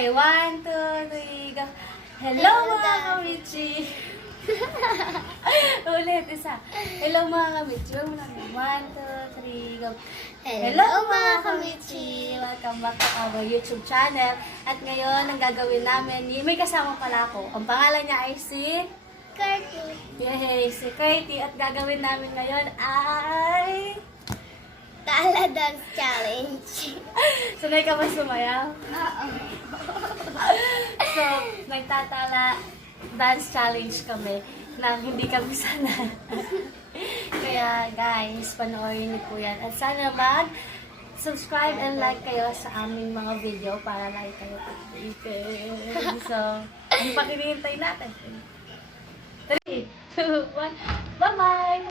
Okay, 1, 2, 3, go. Hello mga kamichi! Ulit, isa. Hello mga kamichi. 1, 2, 3, go. Hello mga kamichi! Welcome back to our YouTube channel. At ngayon, ang gagawin namin, may kasama pala ako. Ang pangalan niya ay si... Curtis. Yay! Si Katie. At gagawin namin ngayon ay... Tala Dance Challenge. Sanay ka ba sumayaw? Oo. So, nagtatala dance challenge kami na hindi kami sanay. Kaya guys, panoorin niyo po yan. At sana mag-subscribe and like kayo sa aming mga video para like kayo. So, ano pa kinihintay natin? 3, 2, 1, bye-bye!